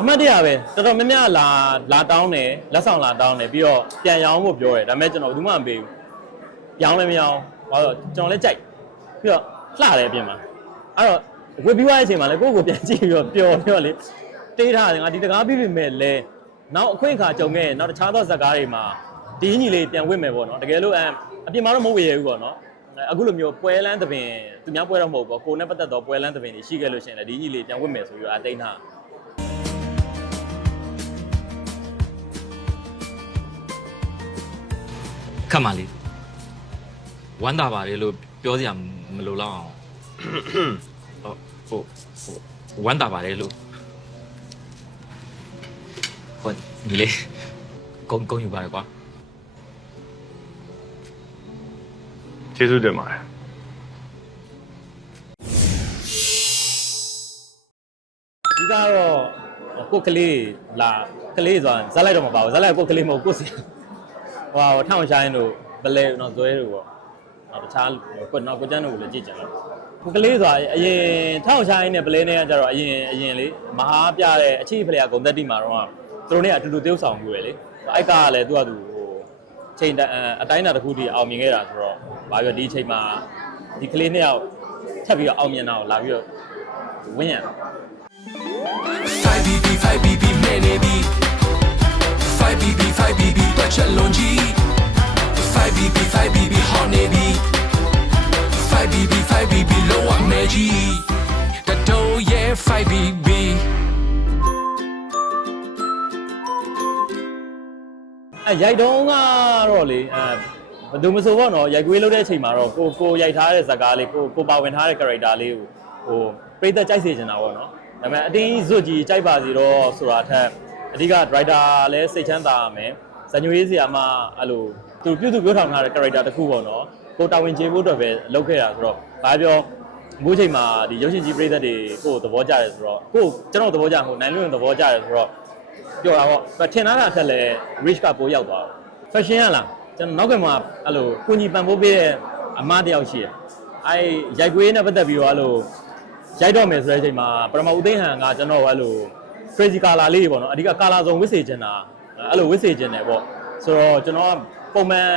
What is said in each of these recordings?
အမှတ်တရပဲတော်တော်များများလာလာတောင်းတယ်လက်ဆောင်လာတောင်းတယ်ပြီးတော့ပြန်ရောင်းဖို့ပြောတယ်ဒါပေမဲ့ကျွန်တော်ဘယ်သူမှမပေးဘူးရောင်းလည်းမရောင်းဘာလို့လဲကျွန်တော်လည်းကြိုက်ပြီးတော့လှတယ်အပြင်မှာအဲ့တော့ဝယ်ပြီးသွားတဲ့အချိန်မှာလည်းကိုယ့်ကိုယ်ပြန်ကြည့်ပြီးတော့ပျော်ပြီးတော့လေတေးထားတယ်ငါဒီတကားပြီးပြီမဲ့လဲနောက်အခွင့်အခါကြုံခဲ့ရင်နောက်တခြားသောဇာတ်ကားတွေမှာဒီညီလေးပြန်ဝင့်မယ်ပေါ့နော်တကယ်လို့အအပြင်မှာတော့မဟုတ်ရဘူးပေါ့နော်အခုလိုမျိုးပွဲလန်းသဘင်သူများပွဲတော့မဟုတ်ဘူးပေါ့ကိုယ်နဲ့ပတ်သက်တော့ပွဲလန်းသဘင်တွေရှိခဲ့လို့ရှိရင်လည်းဒီညီလေးပြန်ဝင့်မယ်ဆိုပြီးတော့အသိန်း ခတ်ပါလေဝမ်းသာပါတယ်လို့ပြောစရာမလိုတော့အောင်ဟိုဟိုဝမ်းသာပါတယ်လို့ဟိုဒီလေကုန်းကုန်းယူပါတယ်ကွာကျေးဇူးတင်ပါတယ်ဒီကတော့ကိုယ်ကလေးလာကလေးဆိုတာဇက်လိုက်တော့မပါဘူးဇက်လိုက်ကိုယ်ကလေးမဟုတ်ကိုယ်စီ ဟိုဟာထောင်ရှိုင်းတို့ပလဲတော့ဇွဲတို့ပေါ့နောက်တခြားကိုနောက်ကိုကျန်းတို့ကိုလည်းကြည့်ကြတယ်ကိုယ်ကလေးဆိုတာအရင်ထောင်ရှိုင်းနဲ့ပလဲနဲ့ကကြတော့အရင်အရင်လေမဟာပြတဲ့အချိဖလျာဂုံသက်တိမှာတော့သူတို့နဲ့အတူတူတယောက်ဆောင်မှုပဲလေအိုက်ကလည်းသူကသူဟိုချိန်အတိုင်းတာတစ်ခုတည်းအောင်မြင်ခဲ့တာဆိုတော့ဘာပြောဒီအချိန်မှာဒီကလေးနှစ်ယောက်ထပ်ပြီးတော့အောင်မြင်တာကိုလာပြီးတော့ဝင်းရံ 5BB 5BB မဲ့နေပြီ 5BB 5BB ပတ်ချက်လွန်ကြီး 5BB 5BB ဟောင်းနေပြီ 5BB 5BB လုံးဝမဲ့ကြီးတတိုးရဲ့ 5BB အဲရိုက်တုံးကတော့လေအဲဘယ်သူမဆိုပေါ့နော်ရိုက်ကွေးလုပ်တဲ့အချိန်မှာတော့ကိုကိုရိုက်ထားတဲ့ဇာတ်ကားလေးကိုကိုပါဝင်ထားတဲ့ character လေးကိုဟိုပြိသက်ကြိုက်စေချင်တာပေါ့နော်ဒါပေမဲ့အတင်းကြီးဇွတ်ကြီးကြိုက်ပါစီတော့ဆိုတာထက် အဓိက driver လည်းစိတ်ချမ်းသာရမယ်ဇညွေးစရာမှအဲ့လိုသူပြုစုပြောထောင်ထားတဲ့ character တစ်ခုပေါ့နော်ကိုတာဝန်ကျေဖို့အတွက်ပဲလုပ်ခဲ့တာဆိုတော့ဘာပြောအခုချိန်မှာဒီရုပ်ရှင်ကြီးပြိသက်တွေကိုသဘောကျတယ်ဆိုတော့ကိုကျွန်တော်သဘောကျဟိုနိုင်လွင့်သဘောကျတယ်ဆိုတော့ပြောတာပေါ့ထင်ထားတာထက်လည်း rich ကပိုးရောက်သွားတယ် fashion ကလားကျွန်တော်နောက်ကမှအဲ့လိုကိုကြီးပံ့ပိုးပေးတဲ့အမတယောက်ရှိတယ်အဲရိုက်ကွေးနဲ့ပတ်သက်ပြီးတော့အဲ့လိုရိုက်တော့မယ်ဆိုတဲ့အချိန်မှာပရမဦးသိန်းဟန်ကကျွန်တော်အဲ့လို crazy color လေးပေါ့နော်အဓိက color စုံဝစ်စေချင်တာအဲ့လိုဝစ်စေချင်တယ်ပေါ့ဆိုတော့ကျွန်တော်ကပုံမှန်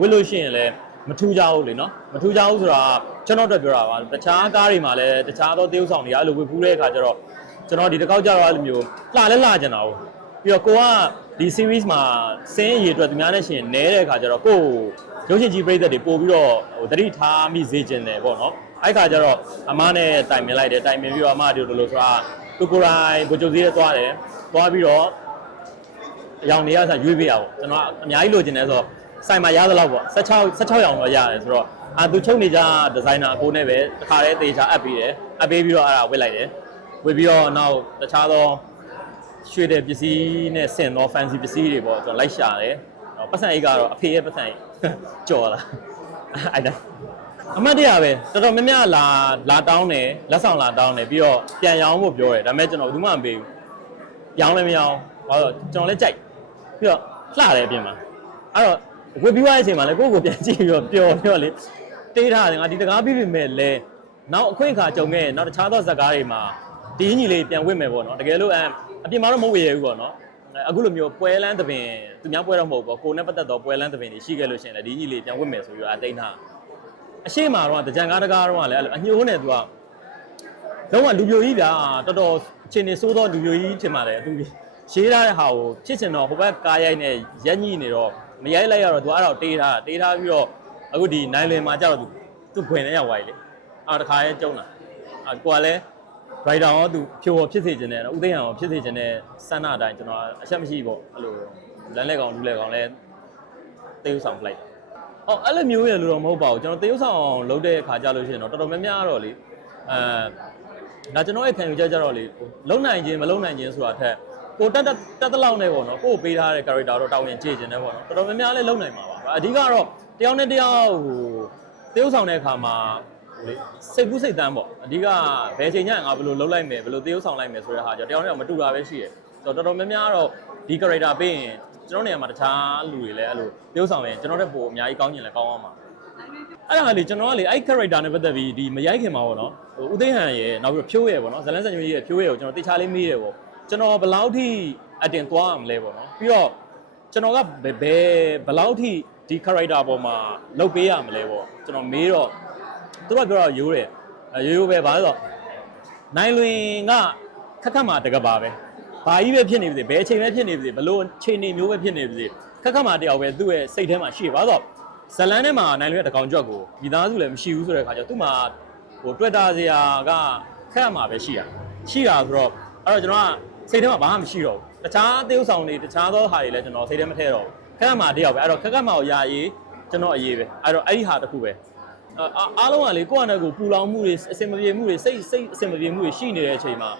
ဝစ်လို့ရှိရင်လည်းမထူးကြဘူးလေနော်မထူးကြဘူးဆိုတာကျွန်တော်တို့ပြောတာပါတခြားကားတွေမှာလည်းတခြားသောသေုပ်ဆောင်တွေအဲ့လိုဝစ်ဖူးတဲ့အခါကျတော့ကျွန်တော်ဒီတစ်ခေါက်ကြတော့အဲ့လိုမျိုးလှလဲလှကျင်တာ哦ပြီးတော့ကိုကဒီ series မှာစင်းအရေးအတွက်သူများနဲ့ရှင်နဲတဲ့အခါကျတော့ကိုရုပ်ရှင်ကြီးပြိသက်တွေပို့ပြီးတော့ဟိုတတိထားမိစေခြင်းတယ်ပေါ့နော်အဲ့ခါကျတော့အမနဲ့တိုင်ပင်လိုက်တယ်တိုင်ပင်ပြီးတော့အမတို့လိုလိုဆိုတာ သူကိုယ်တိုင်ကိုကြုံစည်းရဲသွားတယ်သွားပြီးတော့အရောင်တွေကဆိုရွေးပေးရပေါ့ကျွန်တော်အများကြီးလိုချင်တယ်ဆိုတော့ဆိုင်မှာရသလောက်ပေါ့16 16ရောင်တော့ရတယ်ဆိုတော့အာသူချုပ်နေကြဒီဇိုင်နာအကိုနဲ့ပဲတခါတည်းသေချာအပ်ပြီးတယ်အပ်ပေးပြီးတော့အဲ့ဒါဝစ်လိုက်တယ်ဝေပြီးတော့နောက်တခြားသောရွှေတဲ့ပစ္စည်းနဲ့ဆင်သော fancy ပစ္စည်းတွေပေါ့ကျွန်တော်လိုက်ရှာတယ်။ပတ်စံအိတ်ကတော့အဖေရဲ့ပတ်စံအိတ်ကြော်လာ။အဲ့ဒါ အမှတ်တရပဲတော်တော်များများလာလာတောင်းတယ်လက်ဆောင်လာတောင်းတယ်ပြီးတော့ပြန်ရောင်းဖို့ပြောတယ်ဒါပေမဲ့ကျွန်တော်ဘယ်သူမှမပေးဘူး။ရောင်းလည်းမရောင်းဘာလို့ကျွန်တော်လည်းကြိုက်ပြီးတော့လှတယ်အပြင်မှာအဲ့တော့ဝေပြီးသွားတဲ့အချိန်မှာလည်းကိုယ့်ကိုယ်ပြန်ကြည့်ပြီးတော့ပျော်ပြီးတော့လေတေးထားတယ်ငါဒီတကားပြီးပြီမဲ့လဲနောက်အခွင့်အခါကြုံခဲ့ရင်နောက်တခြားသောဇာတ်ကားတွေမှာဒီညီလေးပြန်ဝင့်မယ်ပေါ့နော်တကယ်လို့အအပြင်မှာတော့မဟုတ်ရဘူးပေါ့နော်အခုလိုမျိုးပွဲလန်းသဘင်သူများပွဲတော့မဟုတ်ဘူးကိုနဲ့ပတ်သက်တော့ပွဲလန်းသဘင်တွေရှိခဲ့လို့ရှိရင်လည်းဒီညီလေးပြန်ဝင့်မယ်ဆိုပြီးတော့အသိန်းထား အရှိမတော့တကြံကားတကားတော့လည်းအဲ့လိုအညှိုးနဲ့သူကလုံးဝလူပြိုကြီးဗျာတော်တော်အချိန်နေစိုးတော့လူပြိုကြီးထင်ပါတယ်သူရေးထားတဲ့ဟာကိုဖြစ်ချင်တော့ဟိုဘက်ကားရိုက်နဲ့ရက်ညှိနေတော့မရိုက်လိုက်ရတော့သူအဲ့တော့တေးထားတေးထားပြီးတော့အခုဒီနိုင်လင်မှာကြောက်သူသူခွင်နဲ့ရောက်သွားပြီလေအဲ့တခါရဲကျုံတာအဲ့ကိုကလည်းရိုက်တာရောသူဖြိုးဖြစ်စေခြင်းနဲ့ဥသိမ်းအောင်ဖြစ်စေခြင်းနဲ့စန္ဒအတိုင်းကျွန်တော်အချက်မရှိပေါ့အဲ့လိုလမ်းလက်ကောင်လူလက်ကောင်လဲတေးဥဆောင်ပလိုက် အော်အဲ့လိုမျိုးရလို့တော့မဟုတ်ပါဘူးကျွန်တော်တေးဥဆောင်လုပ်တဲ့အခါကြလို့ရှိရင်တော့တော်တော်များများတော့လေအဲဒါကျွန်တော်ရဲ့ခံယူချက်ကြတော့လေလုံနိုင်ခြင်းမလုံနိုင်ခြင်းဆိုတာထက်ကိုတက်တက်တက်တလောက်နဲ့ပေါ့နော်ကိုပေးထားတဲ့ character တော့တောင်းရင်ကြည့်ခြင်းနဲ့ပေါ့နော်တော်တော်များများလည်းလုံနိုင်မှာပါအဓိကတော့တယောက်နဲ့တယောက်ဟိုတေးဥဆောင်တဲ့အခါမှာဟိုလေစိတ်ကူးစိတ်တမ်းပေါ့အဓိကဘယ်ချိန်ညငါဘယ်လိုလုပ်လိုက်မယ်ဘယ်လိုသေုပ်ဆောင်လိုက်မယ်ဆိုတဲ့ဟာကြောင့်တယောက်နဲ့တယောက်မတူတာပဲရှိတယ်ဆိုတော့တော်တော်များများတော့ဒီ character ပေးရင် ကျွန်တော်နေရာမှာတခြားလူတွေလည်းအဲ့လိုသေုပ်ဆောင်ရင်ကျွန်တော်တို့ပိုအများကြီးကောင်းကျင်လည်းကောင်းအောင်ပါအဲ့ဒါလေကျွန်တော်ကလေအဲ့ character နဲ့ပတ်သက်ပြီးဒီမရိုက်ခင်မှာပေါ့နော်ဟိုဦးသိန်းဟန်ရဲ့နောက်ပြီးတော့ဖြိုးရဲ့ပေါ့နော်ဇလန်းစံညွှန်ကြီးရဲ့ဖြိုးရဲ့ကိုကျွန်တော်တေချာလေးမေးတယ်ပေါ့ကျွန်တော်ဘယ်လောက်ထိအတင်သွားရမလဲပေါ့နော်ပြီးတော့ကျွန်တော်ကဘယ်ဘယ်ဘယ်လောက်ထိဒီ character ပေါ်မှာလုပ်ပေးရမလဲပေါ့ကျွန်တော်မေးတော့သူတို့ကပြောတော့ရိုးတယ်အဲရိုးရိုးပဲဘာလို့လဲဆိုတော့နိုင်လွင်ကခက်ခက်မှာတကပါပဲ ဘာကြီးပဲဖြစ်နေပါစေဘယ်အချိန်ပဲဖြစ်နေပါစေဘလို့အချိန်နေမျိုးပဲဖြစ်နေပါစေခက်ခက်မှာတယောက်ပဲသူ့ရဲ့စိတ်ထဲမှာရှိရပါတော့ဇလန်းထဲမှာနိုင်လွင်ကတကောင်ကြွက်ကိုမိသားစုလည်းမရှိဘူးဆိုတဲ့အခါကျတော့သူ့မှာဟို Twitter စရာကခက်မှာပဲရှိတာရှိတာဆိုတော့အဲ့တော့ကျွန်တော်ကစိတ်ထဲမှာဘာမှမရှိတော့ဘူးတခြားသေဥဆောင်တွေတခြားသောဟာတွေလည်းကျွန်တော်စိတ်ထဲမထည့်တော့ဘူးခက်ခက်မှာတယောက်ပဲအဲ့တော့ခက်ခက်မှာကိုယာရေးကျွန်တော်အရေးပဲအဲ့တော့အဲ့ဒီဟာတစ်ခုပဲအာအားလုံးကလေကိုယ့်အနေကိုပူလောင်မှုတွေအစင်မပြေမှုတွေစိတ်စိတ်အစင်မပြေမှုတွေရှိနေတဲ့အချိန်မှာ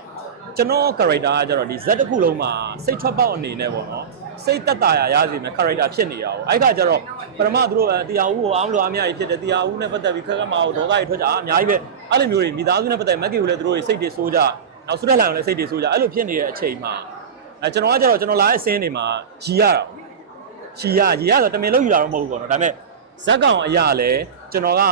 ကျွန်တော် character ကကျတော့ဒီဇက်တစ်ခုလုံးမှာစိတ်ထွက်ပေါက်အနေနဲ့ပေါ့နော်စိတ်တက်တာရရစီမယ် character ဖြစ်နေတာ哦အဲ့ခါကျတော့ပထမသူတို့အဲတရားဦးကိုအားမလို့အားမရကြီးဖြစ်တယ်တရားဦးနဲ့ပတ်သက်ပြီးခက်ခက်မအောင်ဒေါသတွေထွက်ကြအာအများကြီးပဲအဲ့လိုမျိုးတွေမိသားစုနဲ့ပတ်သက်မက်ကီကိုလည်းသူတို့တွေစိတ်တွေဆိုးကြနောက်ဆုရက်လိုင်ကိုလည်းစိတ်တွေဆိုးကြအဲ့လိုဖြစ်နေတဲ့အချိန်မှာအဲကျွန်တော်ကကျတော့ကျွန်တော်လာတဲ့အစင်းတွေမှာရီရတာချီရရီရဆိုတမင်လို့ယူတာတော့မဟုတ်ဘူးပေါ့နော်ဒါပေမဲ့ဇက်ကောင်အရာလဲကျွန်တော်က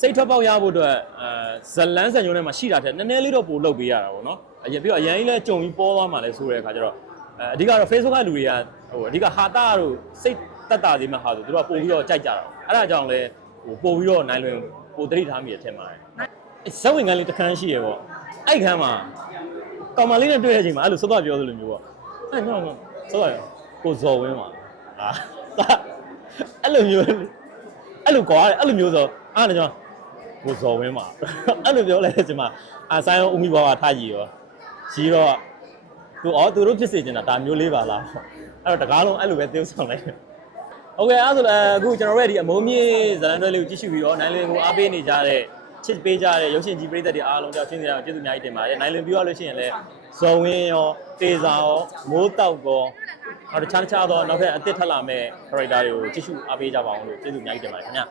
စိတ်ထွက်ပေါက်ရဖို့အတွက်အဲဇလန်းစံညုံထဲမှာရှိတာတဲ့နည်းနည်းလေးတော့ပို့လုပ်ပေးရတာပေါ့နော် အရင်ပြီးတော့အရင်ကြီးလဲကြုံပြီးပေါ်သွားမှလဲဆိုတဲ့အခါကျတော့အဲအဓိကတော့ Facebook ကလူတွေကဟိုအဓိကဟာတာတို့စိတ်တက်တာသေးမှဟာဆိုသူတို့ကပို့ပြီးတော့ကြိုက်ကြတာအဲ့ဒါကြောင့်လဲဟိုပို့ပြီးတော့နိုင်လွင်ပို့တတိထားမိရထင်ပါတယ်ဇက်ဝင်ကန်းလေးတစ်ခန်းရှိရပေါ့အဲ့ခန်းမှာကောင်မလေးနဲ့တွေ့တဲ့အချိန်မှာအဲ့လိုစောစောပြောသလိုမျိုးပေါ့အဲ့တော့စောစောကိုဇော်ဝင်းပါအာအဲ့လိုမျိုးအဲ့လိုကွာအဲ့လိုမျိုးဆိုအားနေကျွန်တော်ကိုဇော်ဝင်းမှာအဲ့လိုပြောလိုက်တဲ့ချိန်မှာအာဆိုင်အောင်ဦးမိဘကထားကြည့်ရော ကြီးတော့သူအော်သူတို့ဖြစ်စေချင်တာဒါမျိုးလေးပါလားအဲ့တော့တကားလုံးအဲ့လိုပဲသိုးဆောင်လိုက်ဟုတ်ကဲ့အဲ့ဆိုလည်းအခုကျွန်တော်တို့ရဲ့ဒီအမုံမြေဇလန်တွဲလေးကိုကြည့်ရှုပြီးတော့နိုင်လင်ကိုအားပေးနေကြတဲ့ချစ်ပေးကြတဲ့ရုပ်ရှင်ကြီးပရိသတ်တွေအားလုံးကြောင့်ချင်းစရာကျေးဇူးအများကြီးတင်ပါတယ်နိုင်လင်ပြောရလို့ရှိရင်လည်းဇော်ဝင်းရောတေစာရောမိုးတောက်ရောနောက်တခြားတခြားသောနောက်ထပ်အသစ်ထပ်လာမဲ့ character တွေကိုကြည့်ရှုအားပေးကြပါအောင်လို့ကျေးဇူးအများကြီးတင်ပါတယ်ခင်ဗျာ